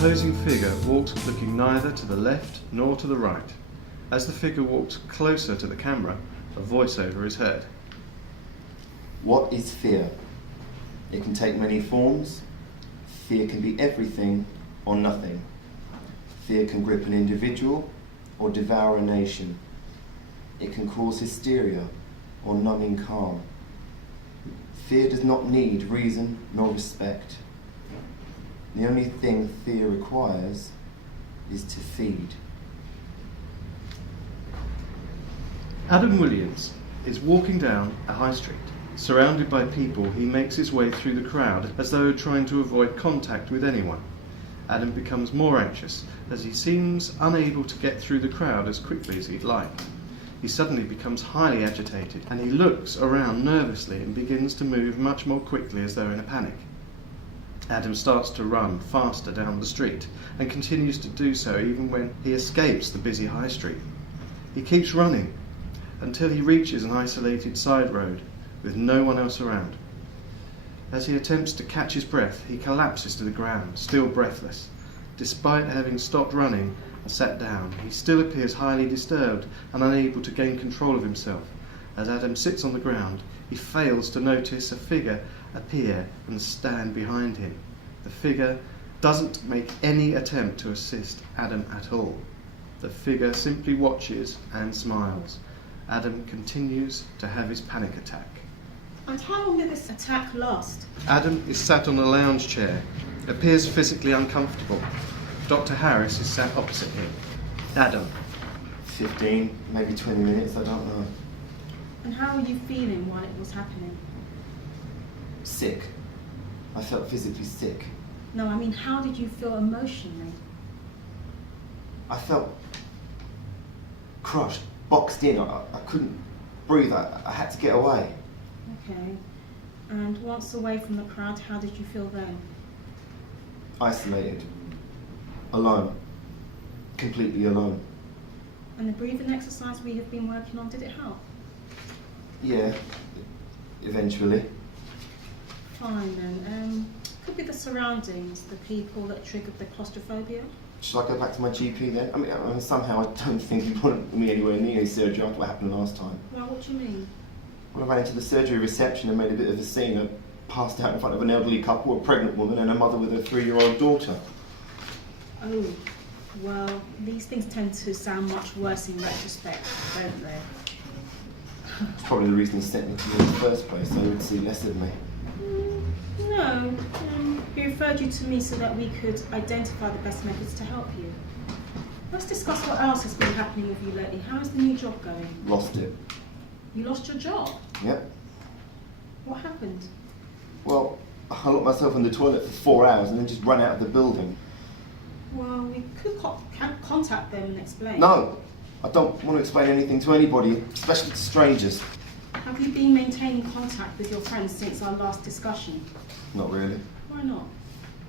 posing figure walks looking neither to the left nor to the right. As the figure walks closer to the camera, a voiceover is heard. What is fear? It can take many forms. Fear can be everything or nothing. Fear can grip an individual or devour a nation. It can cause hysteria or numbing calm. Fear does not need reason nor respect. The only thing fear requires is to feed. Adam Williams is walking down a high street. Surrounded by people, he makes his way through the crowd as though trying to avoid contact with anyone. Adam becomes more anxious as he seems unable to get through the crowd as quickly as he'd like. He suddenly becomes highly agitated and he looks around nervously and begins to move much more quickly as though in a panic. Adam starts to run faster down the street and continues to do so even when he escapes the busy high street. He keeps running until he reaches an isolated side road with no one else around. As he attempts to catch his breath, he collapses to the ground, still breathless. Despite having stopped running and sat down, he still appears highly disturbed and unable to gain control of himself. As Adam sits on the ground, he fails to notice a figure appear and stand behind him. The figure doesn't make any attempt to assist Adam at all. The figure simply watches and smiles. Adam continues to have his panic attack. And how long did this attack last? Adam is sat on a lounge chair, appears physically uncomfortable. Dr. Harris is sat opposite him. Adam. 15, maybe 20 minutes, I don't know. And how were you feeling while it was happening? Sick. I felt physically sick. No, I mean, how did you feel emotionally? I felt crushed, boxed in. I couldn't breathe. I had to get away. Okay. And once away from the crowd, how did you feel then? Isolated. Alone. Completely alone. And the breathing exercise we have been working on, did it help? Yeah, eventually. Fine then. Could be the surroundings, the people that triggered the claustrophobia. Should I go back to my GP then? I mean, somehow I don't think he wanted me anywhere near his surgery after what happened last time. Well, what do you mean? Well, I ran into the surgery reception and made a bit of a scene. I passed out in front of an elderly couple, a pregnant woman and a mother with a 3-year-old daughter. Oh, well, these things tend to sound much worse in retrospect, don't they? It's probably the reason he sent me to me in the first place, so he would see less of me. No, he referred you to me so that we could identify the best methods to help you. Let's discuss what else has been happening with you lately. How is the new job going? Lost it. You lost your job? Yep. What happened? Well, I locked myself in the toilet for 4 hours and then just ran out of the building. Well, we could contact them and explain. No, I don't want to explain anything to anybody, especially to strangers. Have you been maintaining contact with your friends since our last discussion? Not really. Why not?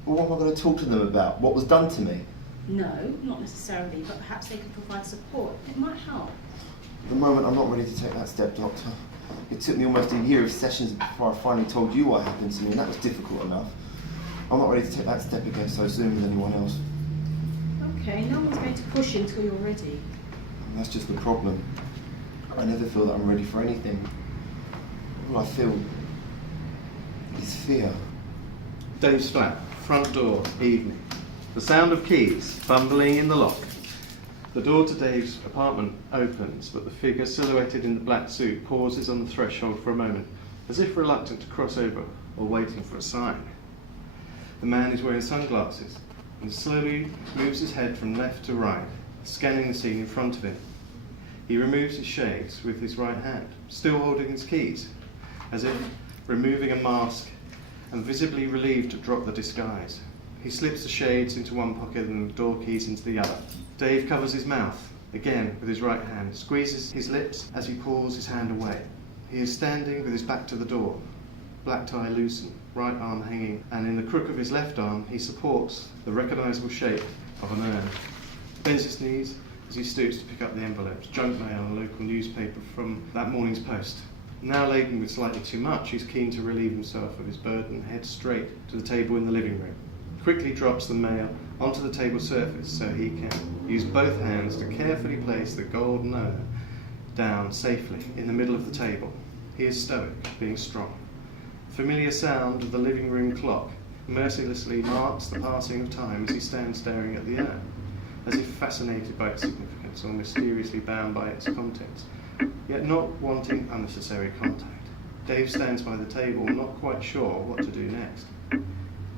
Well, what am I going to talk to them about? What was done to me? No, not necessarily, but perhaps they could provide support. It might help. At the moment, I'm not ready to take that step, Doctor. It took me almost a year of sessions before I finally told you what happened to me, and that was difficult enough. I'm not ready to take that step again so soon with anyone else. Okay, no one's going to push you until you're ready. And that's just the problem. I never feel that I'm ready for anything. All I feel is fear. Dave's flat, front door, evening. The sound of keys fumbling in the lock. The door to Dave's apartment opens, but the figure silhouetted in the black suit pauses on the threshold for a moment, as if reluctant to cross over or waiting for a sign. The man is wearing sunglasses and slowly moves his head from left to right, scanning the scene in front of him. He removes his shades with his right hand, still holding his keys, as if removing a mask and visibly relieved to drop the disguise. He slips the shades into one pocket and the door keys into the other. Dave covers his mouth, again with his right hand, squeezes his lips as he pulls his hand away. He is standing with his back to the door, black tie loosened, right arm hanging, and in the crook of his left arm he supports the recognisable shape of an urn. Bends his knees as he stoops to pick up the envelopes, junk mail and a local newspaper from that morning's post. Now laden with slightly too much, he's keen to relieve himself of his burden and heads straight to the table in the living room. Quickly drops the mail onto the table surface so he can use both hands to carefully place the gold no down safely in the middle of the table. He is stoic, being strong. The familiar sound of the living room clock mercilessly marks the passing of time as he stands staring at the urn, as if fascinated by its significance or mysteriously bound by its contents, yet not wanting unnecessary contact. Dave stands by the table, not quite sure what to do next.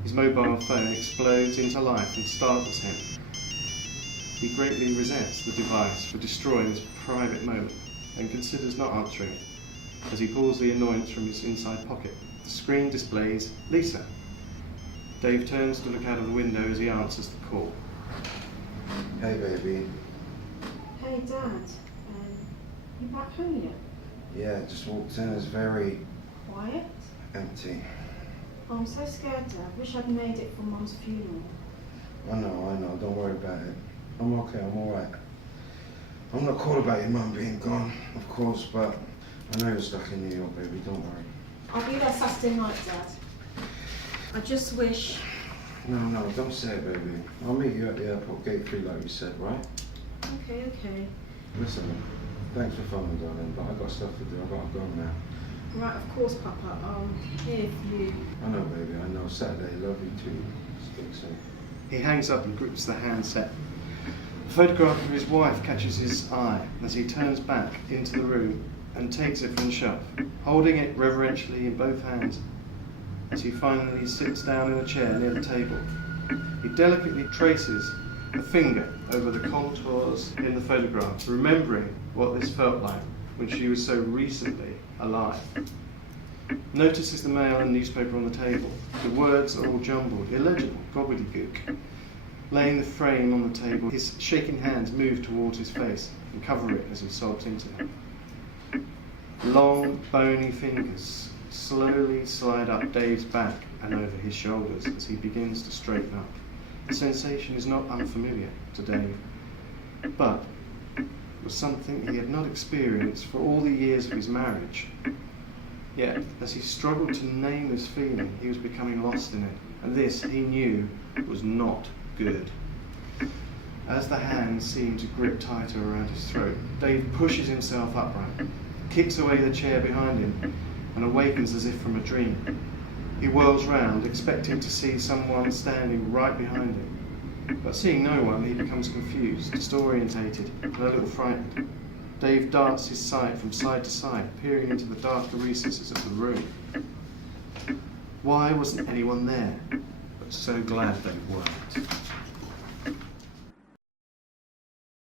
His mobile phone explodes into life and startles him. He greatly resents the device for destroying this private moment and considers not answering it. As he pulls the annoyance from his inside pocket, the screen displays Lisa. Dave turns to look out of the window as he answers the call. Hey, baby. Hey, Dad. You back home yet? Yeah, just walked in. It's very Quiet? empty. Oh, I'm so scared, Dad. Wish I'd made it for Mum's funeral. I know. Don't worry about it. I'm okay. I'm all right. I'm not cool about your mum being gone, of course, but I know you're stuck in New York, baby. Don't worry. I'll be there Saturday night, Dad. I just wish... No, don't say it, baby. I'll meet you at the airport, gate 3, like you said, right? Okay. Listen, thanks for phoning, darling, but I've got stuff to do. I've got to go now. Right, of course, Papa. I'm here for you. I know, baby. I know. Saturday. Love you too. Speak soon. He hangs up and grips the handset. A photograph of his wife catches his eye as he turns back into the room and takes it from the shelf, holding it reverentially in both hands. As he finally sits down in a chair near the table, he delicately traces a finger over the contours in the photograph, remembering what this felt like when she was so recently alive. Notices the mail and newspaper on the table. The words are all jumbled, illegible, gobbledygook. Laying the frame on the table, his shaking hands move towards his face and cover it as he sobs into them. Long, bony fingers slowly slide up Dave's back and over his shoulders as he begins to straighten up. The sensation is not unfamiliar to Dave, but was something he had not experienced for all the years of his marriage. Yet, as he struggled to name this feeling, he was becoming lost in it, and this, he knew, was not good. As the hands seemed to grip tighter around his throat, Dave pushes himself upright, kicks away the chair behind him, and awakens as if from a dream. He whirls round, expecting to see someone standing right behind him. But seeing no one, he becomes confused, disorientated, and a little frightened. Dave darts his sight from side to side, peering into the darker recesses of the room. Why wasn't anyone there? But so glad they weren't.